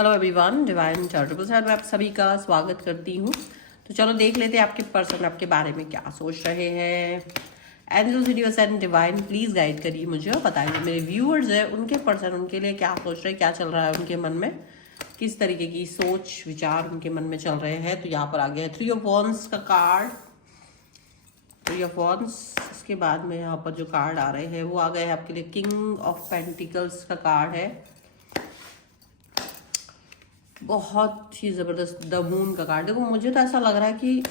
Hello everyone, divine charitable side में आप सभी का स्वागत करती हूँ। तो चलो देख लेते हैं आपके पर्सन आपके बारे में क्या सोच रहे हैं। Angels universe and divine please guide करिए मुझे और बताइए मेरे व्यूअर्स हैं उनके पर्सन उनके लिए क्या सोच रहे हैं, क्या चल रहा है उनके मन में, किस तरीके की सोच विचार उनके मन में चल रहे हैं। तो यहाँ पर आ गया है 3 ऑफ वॉन्ड्स का कार्ड, 3 ऑफ वॉन्ड्स। इसके बाद में यहाँ पर जो कार्ड आ रहे हैं वो आ गए हैं आपके लिए किंग ऑफ पेंटिकल्स का कार्ड है, बहुत ही ज़बरदस्त द मून का कार्ड। देखो मुझे तो ऐसा लग रहा है कि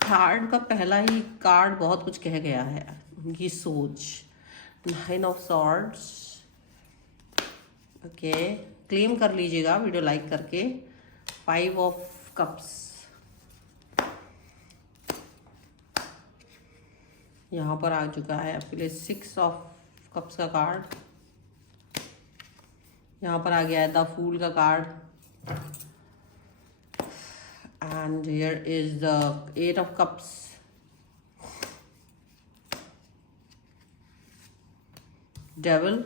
कार्ड का पहला ही कार्ड बहुत कुछ कह गया है, उनकी सोच। 9 ऑफ सॉर्ड्स, ओके, क्लेम कर लीजिएगा वीडियो लाइक करके। 5 ऑफ कप्स, यहाँ पर आ चुका है आपके लिए 6 ऑफ कप्स का कार्ड। यहाँ पर आ गया है द फूल का card and here is the 8 of cups, devil,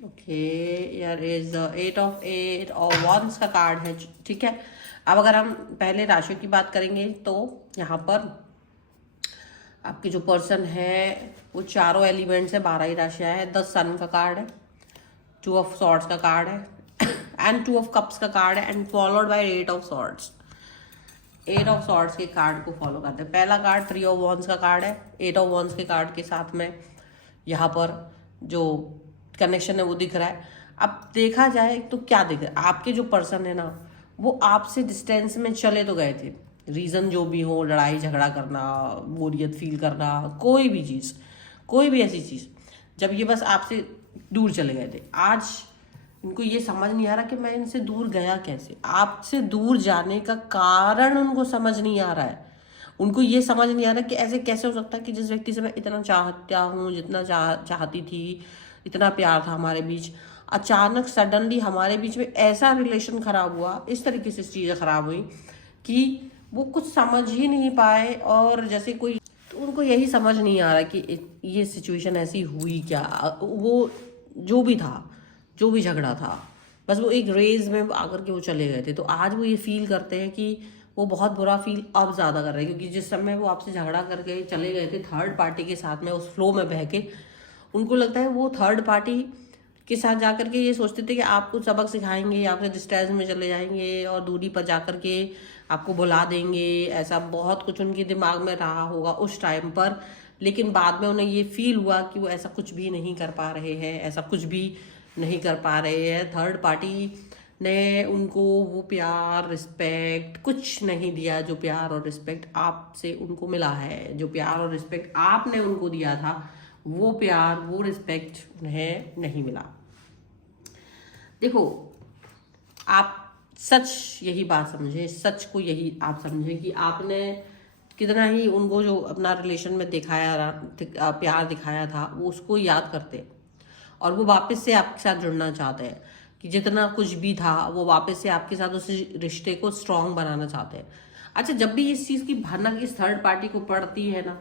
okay, here is the 8 of wands का कार्ड है। ठीक है, अब अगर हम पहले राशियों की बात करेंगे तो यहाँ पर आपके जो पर्सन है वो चारों एलिमेंट्स है, 12 ही राशियाँ है। द सन का कार्ड है, 2 ऑफ सॉर्ड्स का कार्ड है एंड 2 ऑफ कप्स का कार्ड है and followed by 8 of swords. 8 of swords के कार्ड को फॉलो करते हैं। पहला कार्ड 3 ऑफ वॉन्ड्स का कार्ड है। 8 ऑफ वॉन्ड्स के कार्ड के साथ में यहाँ पर जो कनेक्शन है वो दिख रहा है। अब देखा जाए तो क्या दिख रहा है, आपके जो पर्सन है ना वो आपसे डिस्टेंस में चले तो गए थे, रीज़न जो भी हो, लड़ाई झगड़ा करना, बोरियत फील करना, कोई भी चीज़, कोई भी ऐसी चीज़, जब ये बस आपसे दूर चले गए थे। आज इनको ये समझ नहीं आ रहा कि मैं इनसे दूर गया कैसे। आपसे दूर जाने का कारण उनको समझ नहीं आ रहा है। उनको ये समझ नहीं आ रहा कि ऐसे कैसे हो सकता है कि जिस व्यक्ति से मैं इतना चाहता हूँ, जितना चाहती थी, इतना प्यार था हमारे बीच, अचानक सडनली हमारे बीच में ऐसा रिलेशन खराब हुआ, इस तरीके से चीज़ें खराब हुई कि वो कुछ समझ ही नहीं पाए। और जैसे कोई, तो उनको यही समझ नहीं आ रहा कि ये सिचुएशन ऐसी हुई क्या। वो जो भी था, जो भी झगड़ा था, बस वो एक रेज में आकर के वो चले गए थे। तो आज वो ये फील करते हैं कि वो बहुत बुरा फील अब ज़्यादा कर रहे हैं, क्योंकि जिस समय वो आपसे झगड़ा करके चले गए थे थर्ड पार्टी के साथ में उस फ्लो में बह के, उनको लगता है वो थर्ड पार्टी के साथ जाकर के ये सोचते थे कि आपको सबक सिखाएंगे, आपसे डिस्टेंस में चले जाएंगे और दूरी पर जाकर के आपको बुला देंगे। ऐसा बहुत कुछ उनके दिमाग में रहा होगा उस टाइम पर, लेकिन बाद में उन्हें ये फील हुआ कि वो ऐसा कुछ भी नहीं कर पा रहे हैं, ऐसा कुछ भी नहीं कर पा रहे हैं। थर्ड पार्टी ने उनको वो प्यार, रिस्पेक्ट कुछ नहीं दिया जो प्यार और रिस्पेक्ट आपसे उनको मिला है। जो प्यार और रिस्पेक्ट आपने उनको दिया था, वो प्यार, वो रिस्पेक्ट उन्हें नहीं मिला। देखो, आप सच यही बात समझे, सच को यही आप समझे कि आपने कितना ही उनको जो अपना रिलेशन में दिखाया, प्यार दिखाया था, वो उसको याद करते और वो वापस से आपके साथ जुड़ना चाहते हैं कि जितना कुछ भी था वो वापस से आपके साथ उस रिश्ते को स्ट्रांग बनाना चाहते हैं। अच्छा, जब भी इस चीज़ की भनक इस थर्ड पार्टी को पड़ती है ना,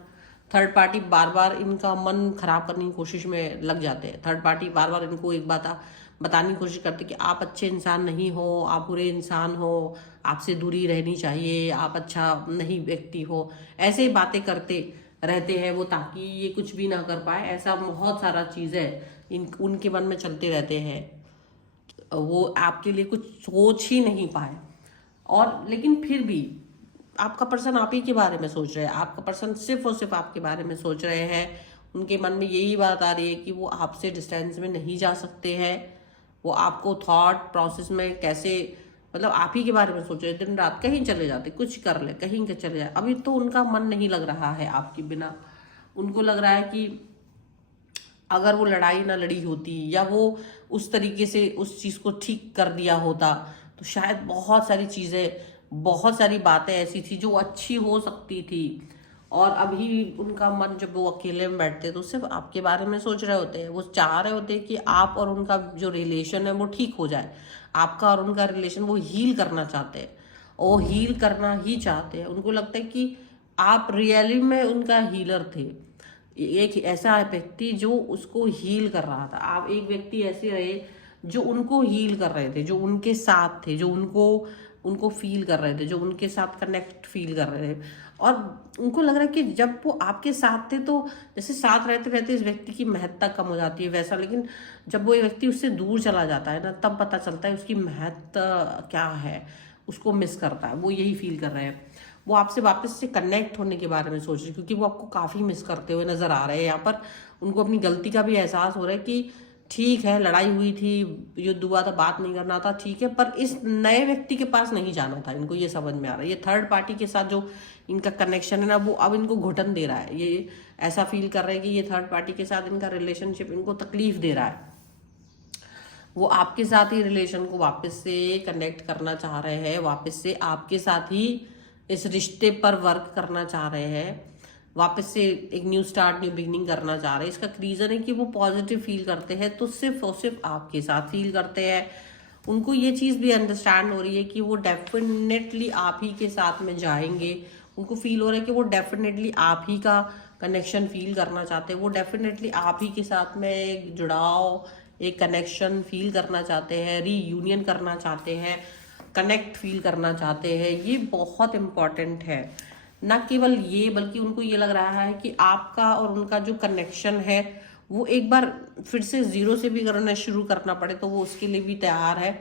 थर्ड पार्टी बार बार इनका मन खराब करने की कोशिश में लग जाते हैं। थर्ड पार्टी बार बार इनको एक बात बताने की कोशिश करते कि आप अच्छे इंसान नहीं हो, आप बुरे इंसान हो, आपसे दूरी रहनी चाहिए, आप अच्छा नहीं व्यक्ति हो। ऐसे ही बातें करते रहते हैं वो, ताकि ये कुछ भी ना कर पाए। ऐसा बहुत सारा चीज़ें उनके मन में चलते रहते हैं, वो आपके लिए कुछ सोच ही नहीं पाए। और लेकिन फिर भी आपका पर्सन आप ही के बारे में सोच रहे हैं, आपका पर्सन सिर्फ और सिर्फ आपके बारे में सोच रहे हैं। उनके मन में यही बात आ रही है कि वो आपसे डिस्टेंस में नहीं जा सकते हैं। वो आपको थॉट प्रोसेस में कैसे, मतलब आप ही के बारे में सोच रहे हैं। दिन रात कहीं चले जाते, कुछ कर ले, कहीं के चले जाए। अभी तो उनका मन नहीं लग रहा है आपके बिना। उनको लग रहा है कि अगर वो लड़ाई ना लड़ी होती या वो उस तरीके से उस चीज़ को ठीक कर दिया होता, तो शायद बहुत सारी चीज़ें, बहुत सारी बातें ऐसी थी जो अच्छी हो सकती थी। और अभी उनका मन, जब वो अकेले में बैठते तो सिर्फ आपके बारे में सोच रहे होते हैं। वो चाह रहे होते हैं कि आप और उनका जो रिलेशन है वो ठीक हो जाए। आपका और उनका रिलेशन वो हील करना चाहते हैं, और हील करना ही चाहते हैं। उनको लगता है कि आप रियली में उनका हीलर थे। एक ऐसा व्यक्ति जो उसको हील कर रहा था, आप एक व्यक्ति ऐसे रहे जो उनको हील कर रहे थे, जो उनके साथ थे, जो उनको उनको फील कर रहे थे, जो उनके साथ कनेक्ट फील कर रहे थे। और उनको लग रहा है कि जब वो आपके साथ थे तो जैसे साथ रहते रहते इस व्यक्ति की महत्ता कम हो जाती है वैसा, लेकिन जब वो व्यक्ति उससे दूर चला जाता है ना, तब पता चलता है उसकी महत्ता क्या है, उसको मिस करता है। वो यही फील कर रहे हैं, वो आपसे वापस से कनेक्ट होने के बारे में सोच रहे हैं, क्योंकि वो आपको काफ़ी मिस करते हुए नजर आ रहे हैं। यहाँ पर उनको अपनी गलती का भी एहसास हो रहा है कि ठीक है, लड़ाई हुई थी, युद्ध हुआ था, बात नहीं करना था, ठीक है, पर इस नए व्यक्ति के पास नहीं जाना था। इनको ये समझ में आ रहा है, ये थर्ड पार्टी के साथ जो इनका कनेक्शन है ना, वो अब इनको घुटन दे रहा है। ये ऐसा फील कर रहे हैं कि ये थर्ड पार्टी के साथ इनका रिलेशनशिप इनको तकलीफ दे रहा है। वो आपके साथ ही रिलेशन को वापस से कनेक्ट करना चाह रहे हैं, वापस से आपके साथ ही इस रिश्ते पर वर्क करना चाह रहे हैं, वापस से एक न्यू स्टार्ट, न्यू बिगनिंग करना चाह रहे हैं। इसका रीज़न है कि वो पॉजिटिव फील करते हैं, तो सिर्फ और सिर्फ आपके साथ फील करते हैं। उनको ये चीज़ भी अंडरस्टैंड हो रही है कि वो डेफिनेटली आप ही के साथ में जाएंगे। उनको फील हो रहा है कि वो डेफिनेटली आप ही का कनेक्शन फील करना चाहते हैं, वो डेफिनेटली आप ही के साथ में एक जुड़ाव, एक कनेक्शन फील करना चाहते हैं, रीयूनियन करना चाहते हैं, कनेक्ट फील करना चाहते हैं। ये बहुत इम्पॉर्टेंट है। ना केवल ये, बल्कि उनको ये लग रहा है कि आपका और उनका जो कनेक्शन है वो एक बार फिर से जीरो से भी करना शुरू करना पड़े तो वो उसके लिए भी तैयार है,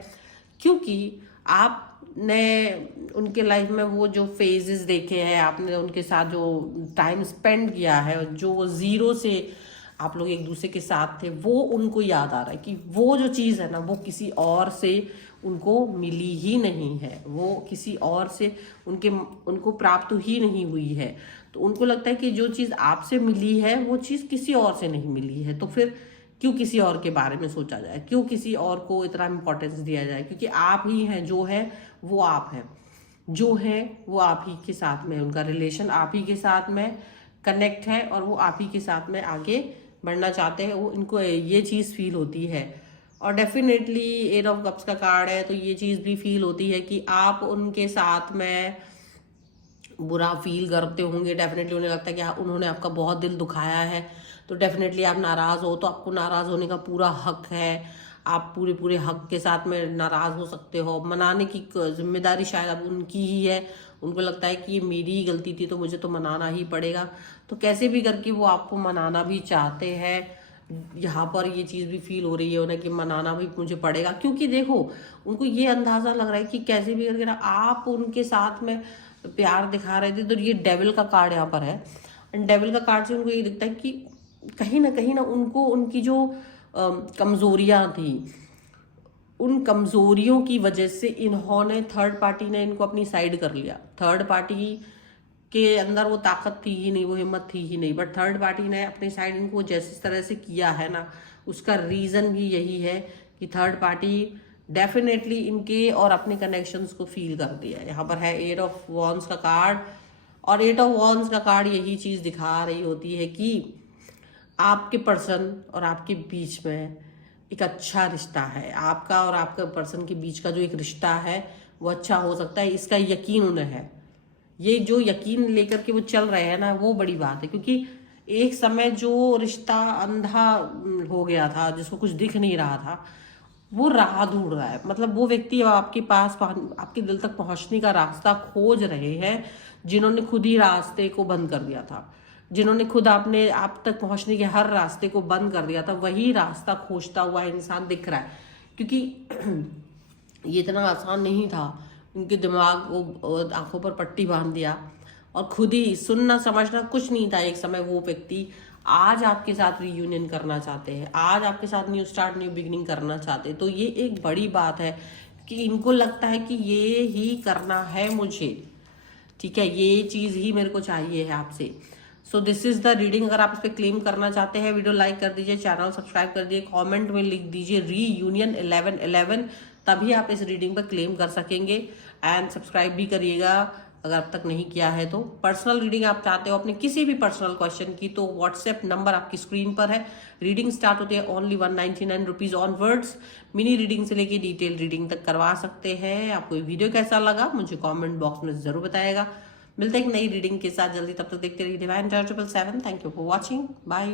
क्योंकि आपने उनके लाइफ में वो जो फेजेस देखे हैं, आपने उनके साथ जो टाइम स्पेंड किया है, जो जीरो से आप लोग एक दूसरे के साथ थे, वो उनको याद आ रहा है कि वो जो चीज़ है ना, वो किसी और से उनको मिली ही नहीं है, वो किसी और से उनको प्राप्त ही नहीं हुई है। तो उनको लगता है कि जो चीज़ आपसे मिली है वो चीज़ किसी और से नहीं मिली है, तो फिर क्यों किसी और के बारे में सोचा जाए, क्यों किसी और को इतना इम्पोर्टेंस दिया जाए, क्योंकि आप ही हैं, जो है वो आप हैं, जो है वो आप ही के साथ में, उनका रिलेशन आप ही के साथ में कनेक्ट है और वो आप ही के साथ में आगे बढ़ना चाहते हैं। वो इनको ये चीज़ फील होती है। और डेफिनेटली 8 ऑफ कप्स का कार्ड है, तो ये चीज़ भी फील होती है कि आप उनके साथ में बुरा फील करते होंगे। डेफिनेटली उन्हें लगता है कि उन्होंने आपका बहुत दिल दुखाया है, तो डेफिनेटली आप नाराज़ हो तो आपको नाराज़ होने का पूरा हक है। आप पूरे पूरे हक के साथ में नाराज़ हो सकते हो। मनाने की जिम्मेदारी शायद अब उनकी ही है। उनको लगता है कि ये मेरी ही गलती थी तो मुझे तो मनाना ही पड़ेगा, तो कैसे भी करके वो आपको मनाना भी चाहते हैं। यहाँ पर ये चीज़ भी फील हो रही है उन्हें कि मनाना भी मुझे पड़ेगा, क्योंकि देखो उनको ये अंदाज़ा लग रहा है कि कैसे भी करके ना आप उनके साथ में प्यार दिखा रहे थे। तो ये डेविल का कार्ड यहाँ पर है, डेविल का कार्ड से उनको ये दिखता है कि कहीं ना उनको उनकी जो कमज़ोरियाँ थी, उन कमज़ोरियों की वजह से इन्होंने, थर्ड पार्टी ने इनको अपनी साइड कर लिया। थर्ड पार्टी के अंदर वो ताकत थी ही नहीं, वो हिम्मत थी ही नहीं, बट थर्ड पार्टी ने अपनी साइड इनको जिस तरह से किया है ना, उसका रीज़न भी यही है कि थर्ड पार्टी डेफिनेटली इनके और अपने कनेक्शंस को फील कर दिया है। यहाँ पर है 8 ऑफ वॉन्ड्स का कार्ड, और 8 ऑफ वॉन्ड्स का कार्ड यही चीज़ दिखा रही होती है कि आपके पर्सन और आपके बीच में एक अच्छा रिश्ता है। आपका और आपके पर्सन के बीच का जो एक रिश्ता है वो अच्छा हो सकता है, इसका यकीन उन्हें है। ये जो यकीन लेकर के वो चल रहे हैं ना, वो बड़ी बात है, क्योंकि एक समय जो रिश्ता अंधा हो गया था, जिसको कुछ दिख नहीं रहा था, वो राह ढूंढ रहा है। मतलब वो व्यक्ति आपके पास, आपके दिल तक पहुंचने का रास्ता खोज रहे हैं, जिन्होंने खुद ही रास्ते को बंद कर दिया था, जिन्होंने खुद आपने आप तक पहुंचने के हर रास्ते को बंद कर दिया था, वही रास्ता खोजता हुआ इंसान दिख रहा है। क्योंकि ये इतना आसान नहीं था, उनके दिमाग को आंखों पर पट्टी बांध दिया और खुद ही सुनना समझना कुछ नहीं था। एक समय वो व्यक्ति आज आपके साथ रीयूनियन करना चाहते हैं, आज आपके साथ न्यू स्टार्ट, न्यू बिगिनिंग करना चाहते हैं, तो ये एक बड़ी बात है कि इनको लगता है कि ये ही करना है मुझे, ठीक है, ये चीज़ ही मेरे को चाहिए है आपसे। So this is the reading. अगर आप इस पर क्लेम करना चाहते हैं, वीडियो लाइक कर दीजिए, चैनल सब्सक्राइब कर दीजिए, कमेंट में लिख दीजिए रीयूनियन 1111, तभी आप इस रीडिंग पर क्लेम कर सकेंगे। एंड सब्सक्राइब भी करिएगा अगर अब तक नहीं किया है तो। पर्सनल रीडिंग आप चाहते हो अपने किसी भी पर्सनल क्वेश्चन की, तो व्हाट्सएप नंबर आपकी स्क्रीन पर है। रीडिंग स्टार्ट होती है only 199 rupees onwards. Mini reading से लेके डिटेल रीडिंग तक करवा सकते हैं। आपको ये वीडियो कैसा लगा मुझे कमेंट बॉक्स में जरूर बताएगा। मिलते हैं एक नई रीडिंग के साथ जल्दी, तब तक देखते रहिए divine chargeable 7। Thank you for watching, bye.